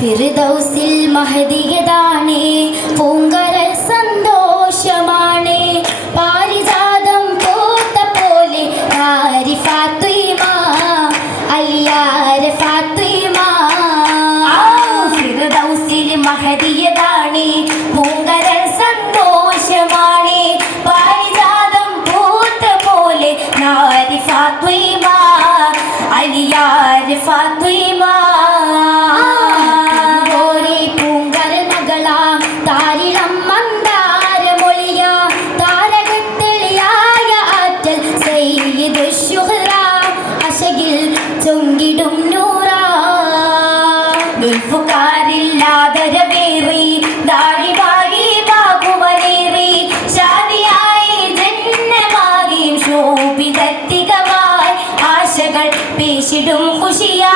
ഫിർദൗസിൽ മഹദിയതാണേ. പൂങ്കരൽ സന്തോഷമാണേ. പാരിജാതം പൂത്ത പോലെ ഫാത്തിമ അലിയാര ഫാത്തിമ. ഫിർദൗസിൽ മഹദിയതാണേ. പൂങ്കരൽ സന്തോഷമാണേ. പാരിജാതം പൂത്ത പോലെ ഫാത്തിമ അലിയാര ഫാത്തിമ. പേശിടും കുശിയാ.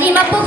Lima po